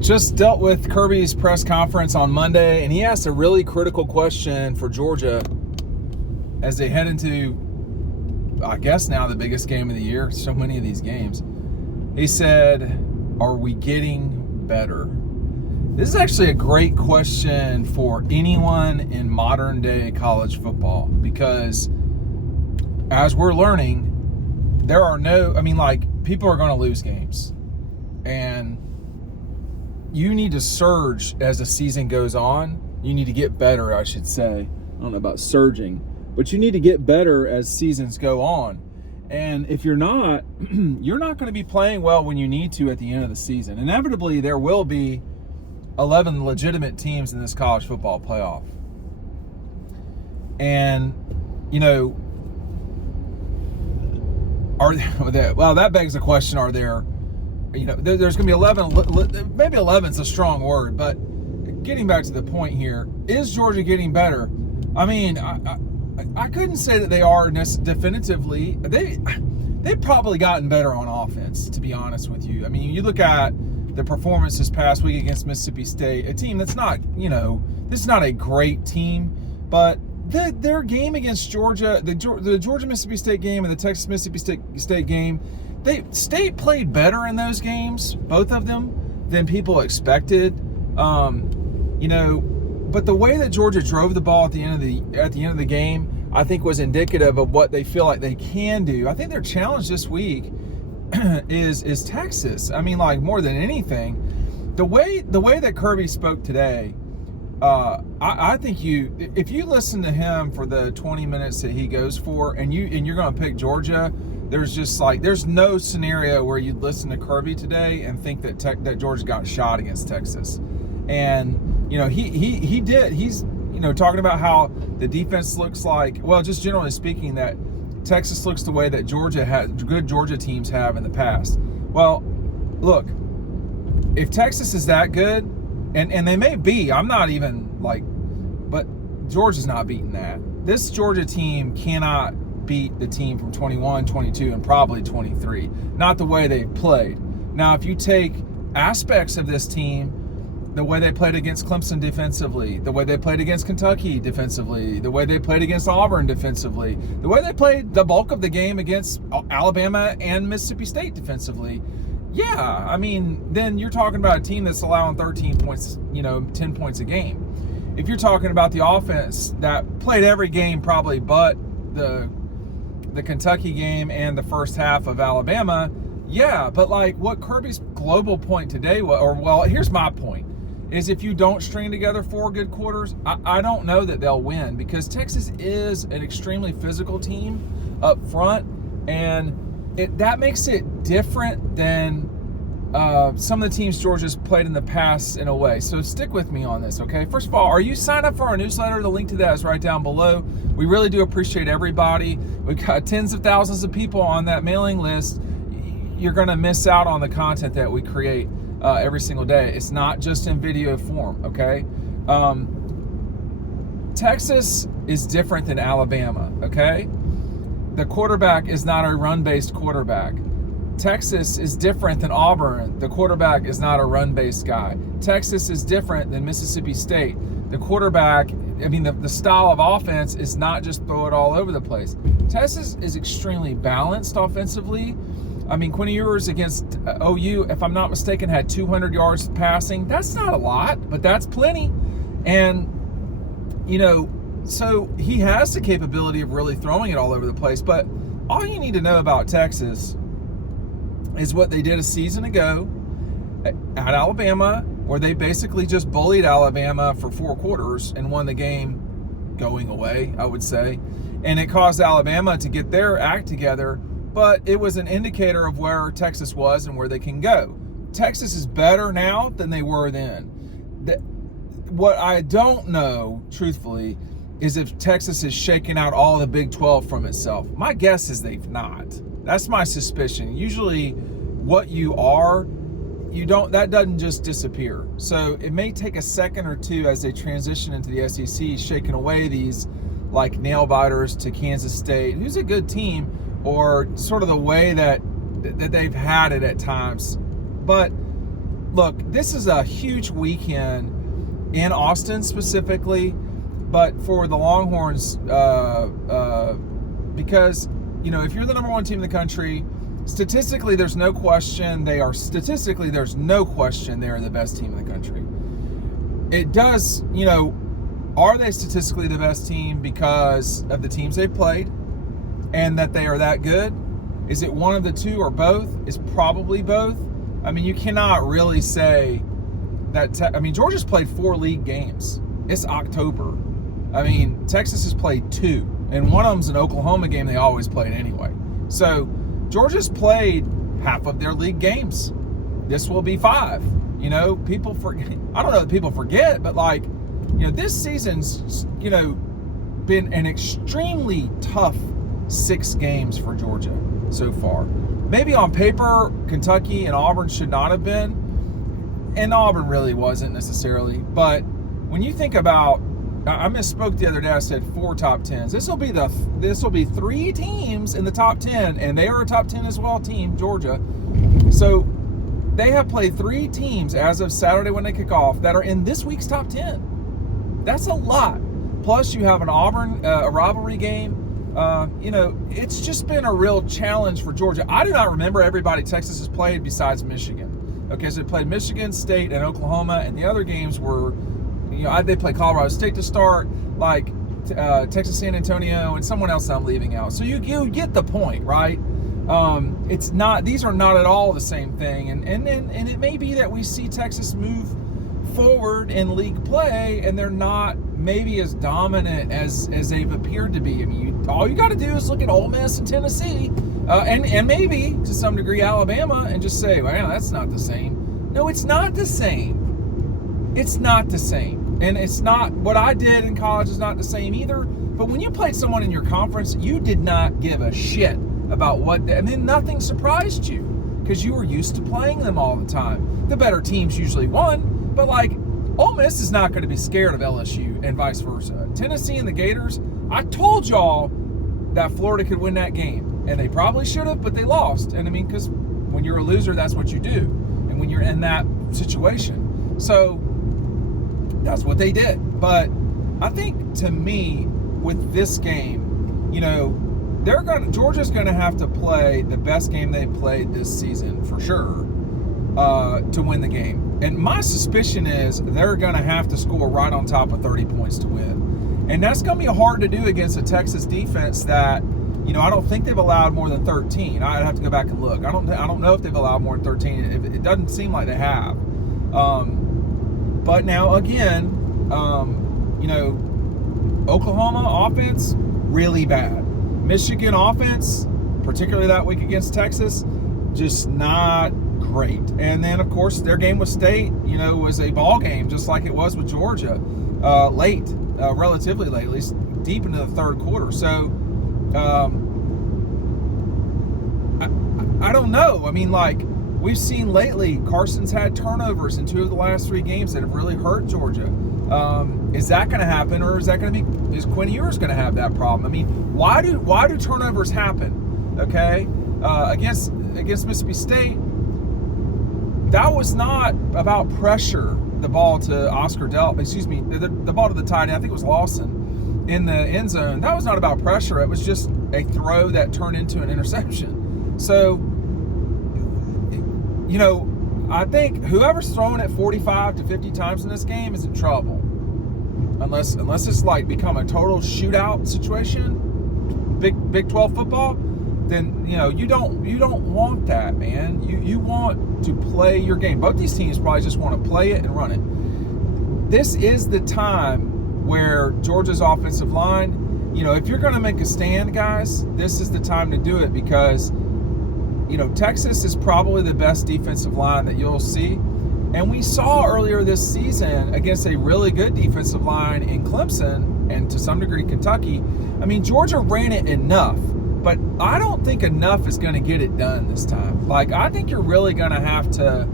just dealt with Kirby's press conference on Monday, and he asked a really critical question for Georgia as they head into, I guess now, the biggest game of the year. So many of these games. He said, are we getting better? This is actually a great question for anyone in modern day college football, because as we're learning, people are going to lose games, and you need to surge as the season goes on. You need to get better, I should say. I don't know about surging, but you need to get better as seasons go on. And if you're not, you're not going to be playing well when you need to at the end of the season. Inevitably, there will be 11 legitimate teams in this college football playoff. And, that begs the question, are there, there's going to be 11, maybe 11 is a strong word, but getting back to the point here, is Georgia getting better? I mean, I couldn't say that they are definitively. They've probably gotten better on offense, to be honest with you. I mean, you look at the performance this past week against Mississippi State, a team that's not, this is not a great team, but their game against Georgia, the Georgia-Mississippi State game and the Texas-Mississippi State game, State played better in those games, both of them, than people expected. But the way that Georgia drove the ball at the end of the game, I think was indicative of what they feel like they can do. I think their challenge this week is Texas. I mean, like, more than anything, the way that Kirby spoke today, I think if you listen to him for the 20 minutes that he goes for, and you're going to pick Georgia, there's no scenario where you'd listen to Kirby today and think that Georgia got shot against Texas. And he did. He's talking about how the defense looks like, well, just generally speaking, that Texas looks the way that good Georgia teams have in the past. Well, look, if Texas is that good, and they may be, I'm not even but Georgia's not beating that. This Georgia team cannot beat the team from 21, 22, and probably 23. Not the way they played. Now, if you take aspects of this team, the way they played against Clemson defensively, the way they played against Kentucky defensively, the way they played against Auburn defensively, the way they played the bulk of the game against Alabama and Mississippi State defensively, yeah, I mean, then you're talking about a team that's allowing 13 points, 10 points a game. If you're talking about the offense that played every game probably but the Kentucky game and the first half of Alabama, yeah, but what Kirby's global point today was, here's my point, is if you don't string together 4 good quarters, I don't know that they'll win, because Texas is an extremely physical team up front, and that makes it different than some of the teams Georgia's played in the past in a way. So stick with me on this, okay? First of all, are you signed up for our newsletter? The link to that is right down below. We really do appreciate everybody. We've got tens of thousands of people on that mailing list. You're going to miss out on the content that we create every single day. It's not just in video form, okay? Texas is different than Alabama, okay? The quarterback is not a run-based quarterback. Texas is different than Auburn. The quarterback is not a run-based guy. Texas is different than Mississippi State. The quarterback, the style of offense is not just throw it all over the place. Texas is extremely balanced offensively. Quinn Ewers against OU, if I'm not mistaken, had 200 yards passing. That's not a lot, but that's plenty. And, so he has the capability of really throwing it all over the place. But all you need to know about Texas is what they did a season ago at Alabama, where they basically just bullied Alabama for 4 quarters and won the game going away, I would say. And it caused Alabama to get their act together, but it was an indicator of where Texas was and where they can go. Texas is better now than they were then. What I don't know, truthfully, is if Texas is shaking out all the Big 12 from itself. My guess is they've not. That's my suspicion. Usually what you are, that doesn't just disappear. So it may take a second or two as they transition into the SEC, shaking away these nail biters to Kansas State, who's a good team, or sort of the way that they've had it at times. But look, this is a huge weekend in Austin specifically, but for the Longhorns, because, you know, if you're the number one team in the country, statistically, there's no question they're the best team in the country. It does, you know, are they statistically the best team because of the teams they've played and that they are that good? Is it one of the two or both? It's probably both. I mean, you cannot really say that. Georgia's played 4 league games. It's October. I mean, Texas has played 2, and one of them's an Oklahoma game they always played anyway. So Georgia's played half of their league games. This will be 5. You know, people forget. I don't know that people forget, but like, you know, this season's, you know, been an extremely tough 6 games for Georgia so far. Maybe on paper, Kentucky and Auburn should not have been, and Auburn really wasn't necessarily. But when you think about, I misspoke the other day. I said 4 top 10s. This will be 3 teams in the top 10, and they are a top 10 as well team, Georgia. So they have played 3 teams as of Saturday when they kick off that are in this week's top 10. That's a lot. Plus, you have an Auburn a rivalry game. You know, it's just been a real challenge for Georgia. I do not remember everybody Texas has played besides Michigan. Okay, so they played Michigan State and Oklahoma, and the other games were, you know, they played Colorado State to start, like Texas San Antonio, and someone else I'm leaving out. So you get the point, right? It's not; these are not at all the same thing, and it may be that we see Texas move forward in league play, and they're not maybe as dominant as they've appeared to be. I mean, all you got to do is look at Ole Miss and Tennessee, and maybe to some degree Alabama, and just say, well, that's not the same. No, it's not the same. It's not the same, and it's not what I did in college is not the same either. But when you played someone in your conference, you did not give a shit about what, and then nothing surprised you because you were used to playing them all the time. The better teams usually won. But, like, Ole Miss is not going to be scared of LSU and vice versa. Tennessee and the Gators, I told y'all that Florida could win that game. And they probably should have, but they lost. And, I mean, because when you're a loser, that's what you do. And when you're in that situation. So, that's what they did. But I think, to me, with this game, you know, Georgia's going to have to play the best game they've played this season, for sure, to win the game. And my suspicion is they're going to have to score right on top of 30 points to win. And that's going to be hard to do against a Texas defense that, you know, I don't think they've allowed more than 13. I'd have to go back and look. I don't know if they've allowed more than 13. It doesn't seem like they have. But now, again, you know, Oklahoma offense, really bad. Michigan offense, particularly that week against Texas, just not great. And then, of course, their game with State, you know, was a ball game, just like it was with Georgia, relatively late, at least deep into the third quarter. So, I don't know. I mean, like, we've seen lately, Carson's had turnovers in 2 of the last 3 games that have really hurt Georgia. Is that going to happen, or is Quinn Ewers going to have that problem? I mean, why do turnovers happen? Okay, against Mississippi State, that was not about pressure. The ball to the ball to the tight end, I think it was Lawson, in the end zone. That was not about pressure. It was just a throw that turned into an interception. So, you know, I think whoever's throwing it 45 to 50 times in this game is in trouble. Unless it's like become a total shootout situation, Big 12 football, then, you know, you don't want that, man. You want to play your game. Both these teams probably just want to play it and run it. This is the time where Georgia's offensive line, you know, if you're going to make a stand, guys, this is the time to do it because, you know, Texas is probably the best defensive line that you'll see. And we saw earlier this season against a really good defensive line in Clemson and to some degree Kentucky. I mean, Georgia ran it enough, but I don't think enough is going to get it done this time. Like, I think you're really going to have to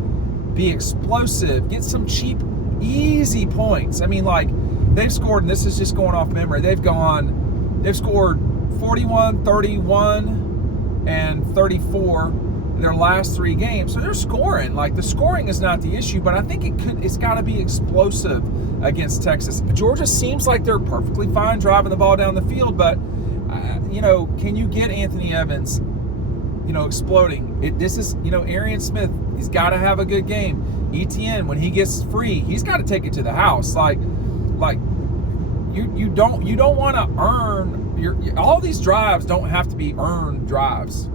be explosive, get some cheap, easy points. I mean, like, they've scored, and this is just going off memory, they've scored 41, 31, and 34 their last 3 games. So they're scoring. Like, the scoring is not the issue, but I think it's got to be explosive against Texas. Georgia seems like they're perfectly fine driving the ball down the field, but can you get Anthony Evans, exploding? This is, Arian Smith, he's got to have a good game. ETN, when he gets free, he's got to take it to the house. Like you don't want to earn all these drives don't have to be earned drives.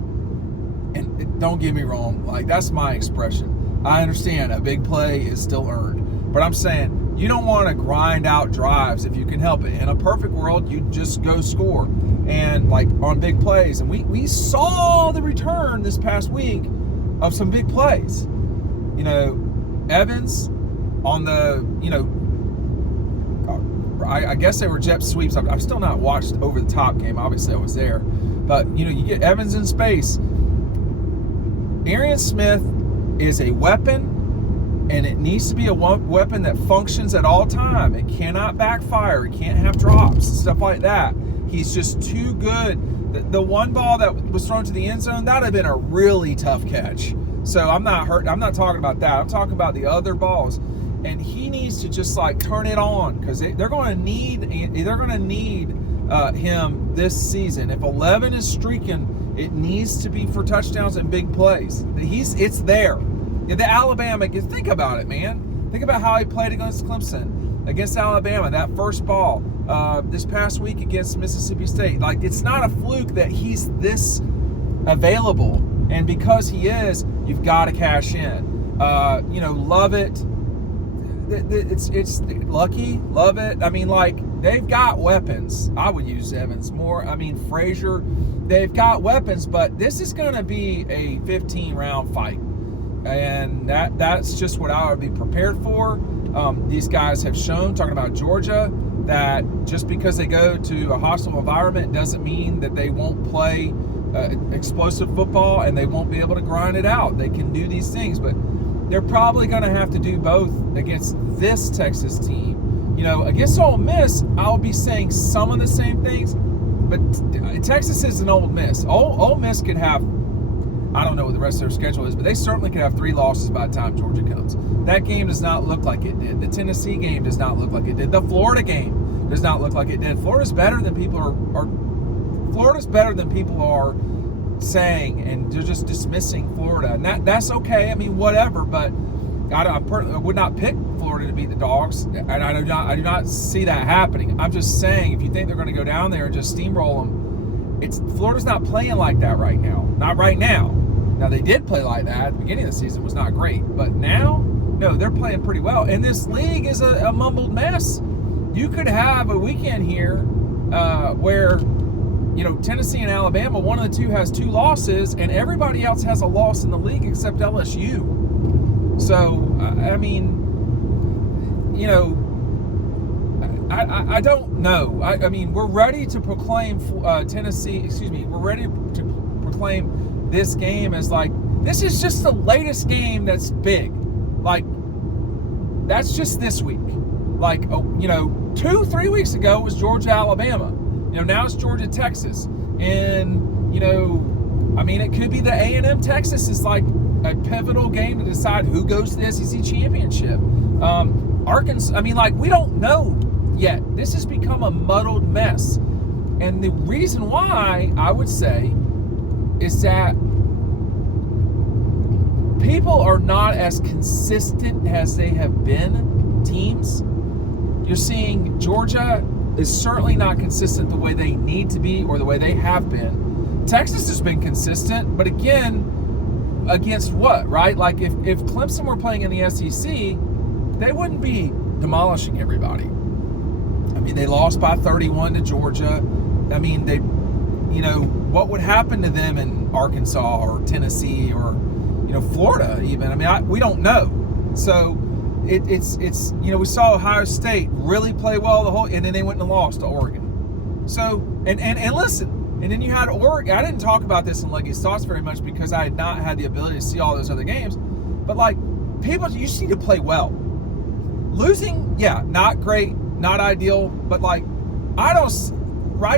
And don't get me wrong, like, that's my expression. I understand a big play is still earned, but I'm saying you don't want to grind out drives if you can help it. In a perfect world, you just go score, and like on big plays. And we saw the return this past week of some big plays. Evans on the, I guess they were jet sweeps. I've still not watched over the top game. Obviously I was there, but you get Evans in space. Arian Smith is a weapon, and it needs to be a weapon that functions at all time. It cannot backfire. It can't have drops, stuff like that. He's just too good. The one ball that was thrown to the end zone, that would have been a really tough catch. So I'm not talking about that. I'm talking about the other balls. And he needs to just turn it on, because they're going to need him this season. If 11 is streaking, it needs to be for touchdowns and big plays. It's there. The Alabama, think about it, man. Think about how he played against Clemson, against Alabama, that first ball, this past week against Mississippi State. Like, it's not a fluke that he's this available. And because he is, you've got to cash in. Love it. It's lucky, love it. I mean, they've got weapons. I would use Evans more. I mean, Frazier, they've got weapons, but this is going to be a 15-round fight, and that's just what I would be prepared for. These guys have shown, talking about Georgia, that just because they go to a hostile environment doesn't mean that they won't play explosive football and they won't be able to grind it out. They can do these things, but they're probably going to have to do both against this Texas team. Against Ole Miss, I'll be saying some of the same things, but Texas is an Ole Miss. Ole Miss could have, I don't know what the rest of their schedule is, but they certainly could have 3 losses by the time Georgia comes. That game does not look like it did. The Tennessee game does not look like it did. The Florida game does not look like it did. Florida's better than people are saying, and they're just dismissing Florida, and that's okay. I mean, whatever, but I would not pick Florida to beat the Dogs, and I do not see that happening. I'm just saying, if you think they're going to go down there and just steamroll them, Florida's not playing like that right now. Not right now. Now, they did play like that at the beginning of the season. It was not great, but now, no, they're playing pretty well. And this league is a mumbled mess. You could have a weekend here where Tennessee and Alabama, one of the two has 2 losses, and everybody else has a loss in the league except LSU. So, I mean, I don't know. I mean, we're ready to proclaim we're ready to proclaim this game as this is just the latest game that's big. That's just this week. 2-3 weeks ago was Georgia, Alabama. Now it's Georgia, Texas. And, it could be the A&M Texas is a pivotal game to decide who goes to the SEC championship. Arkansas, we don't know yet. This has become a muddled mess. And the reason why, I would say, is that people are not as consistent as they have been, teams. You're seeing Georgia is certainly not consistent the way they need to be or the way they have been. Texas has been consistent, but again, against what, right? If Clemson were playing in the SEC, they wouldn't be demolishing everybody. They lost by 31 to Georgia. What would happen to them in Arkansas or Tennessee or, Florida even? We don't know. So it's we saw Ohio State really play well and then they went and lost to Oregon. So, and listen, and then you had Oregon. I didn't talk about this in Leggy's Thoughts very much because I had not had the ability to see all those other games. But people, you just need to play well. Losing, yeah, not great, not ideal, but right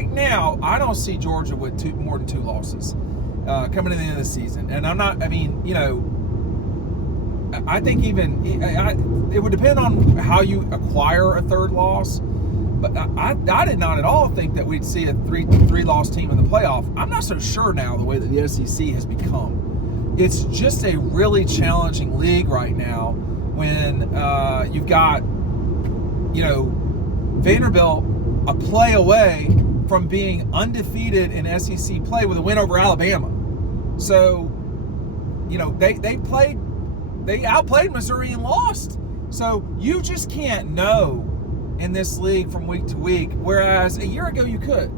now, I don't see Georgia with more than 2 losses. coming to the end of the season. And I'm not, I mean, you know, I think it would depend on how you acquire a third loss. But I did not at all think that we'd see a three-loss team in the playoff. I'm not so sure now the way that the SEC has become. It's just a really challenging league right now when you've got, you know, Vanderbilt a play away from being undefeated in SEC play with a win over Alabama. So, you know, they outplayed Missouri and lost. So you just can't know in this league from week to week, whereas a year ago you could.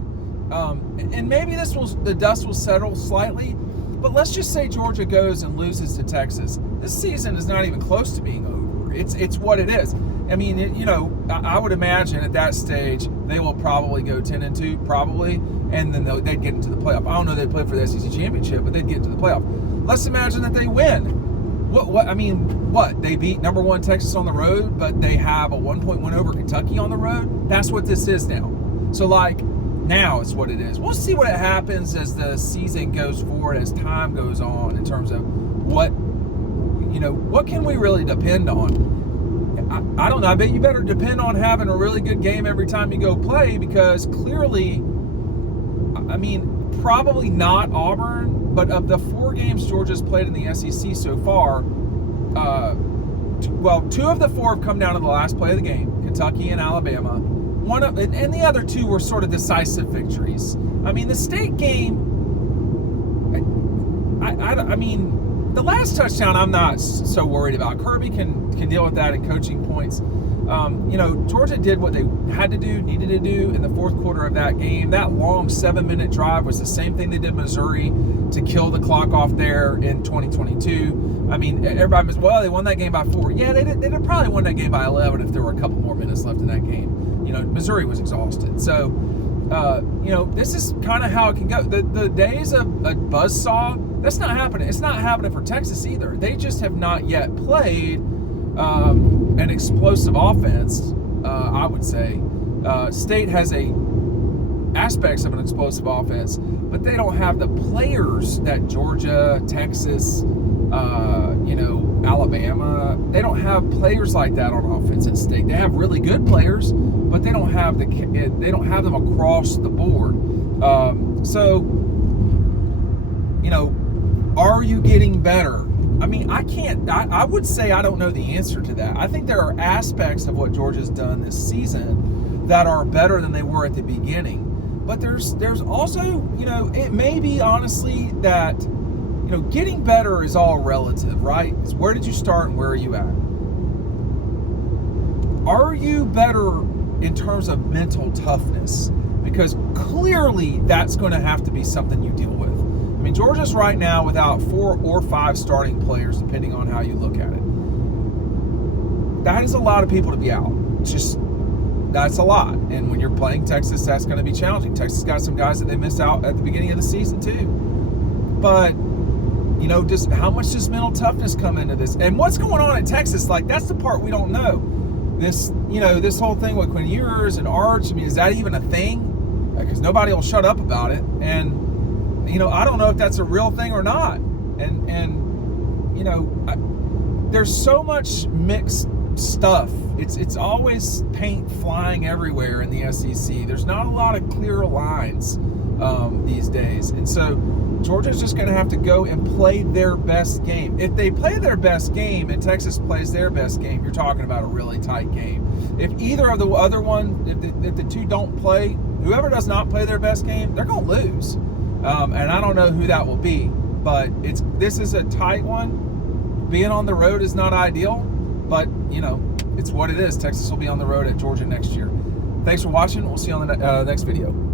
And maybe the dust will settle slightly, but let's just say Georgia goes and loses to Texas. This season is not even close to being over. It's what it is. I mean, you know, I would imagine at that stage they will probably go 10-2, probably, and then they'd get into the playoff. I don't know they'd play for the SEC championship, but they'd get into the playoff. Let's imagine that they win. What? They beat number 1 Texas on the road, but they have a 1-point win over Kentucky on the road? That's what this is now. So, like, now it's what it is. We'll see what happens as the season goes forward, as time goes on, in terms of what can we really depend on? I don't know. I bet you better depend on having a really good game every time you go play, because clearly, I mean, probably not Auburn, but of the 4 games Georgia's played in the SEC so far, 2 of the 4 have come down to the last play of the game, Kentucky and Alabama. And the other 2 were sort of decisive victories. I mean, the State game, I mean, the last touchdown I'm not so worried about. Kirby can deal with that at coaching points. You know, Georgia did what they had to do, needed to do in the fourth quarter of that game. That long 7-minute drive was the same thing they did Missouri to kill the clock off there in 2022. I mean, everybody was, well, they won that game by 4. Yeah, they did probably won that game by 11 if there were a couple more minutes left in that game. You know, Missouri was exhausted. So, you know, this is kind of how it can go. The days of a buzzsaw, that's not happening. It's not happening for Texas either. They just have not yet played an explosive offense, I would say. State has aspects of an explosive offense, but they don't have the players that Georgia, Texas, you know, Alabama, they don't have players like that on offense at State. They have really good players, but they don't have them across the board. So, you know, are you getting better? I mean, I would say I don't know the answer to that. I think there are aspects of what Georgia's done this season that are better than they were at the beginning. But there's also, you know, it may be honestly that, you know, getting better is all relative, right? It's where did you start and where are you at? Are you better in terms of mental toughness? Because clearly that's going to have to be something you deal with. I mean, Georgia's right now without 4 or 5 starting players, depending on how you look at it. That is a lot of people to be out. That's a lot. And when you're playing Texas, that's going to be challenging. Texas got some guys that they missed out at the beginning of the season too. But, you know, just how much does mental toughness come into this? And what's going on at Texas? Like, that's the part we don't know. This whole thing with Quinn Ewers and Arch, I mean, is that even a thing? Because nobody will shut up about it. And, you know, I don't know if that's a real thing or not. And you know, there's so much mixed stuff. It's always paint flying everywhere in the SEC. There's not a lot of clear lines these days. And so Georgia's just going to have to go and play their best game. If they play their best game and Texas plays their best game, you're talking about a really tight game. If either of the other one, if the 2 don't play, whoever does not play their best game, they're going to lose. And I don't know who that will be, but this is a tight one. Being on the road is not ideal, but, you know, it's what it is. Texas will be on the road at Georgia next year. Thanks for watching. We'll see you on the next video.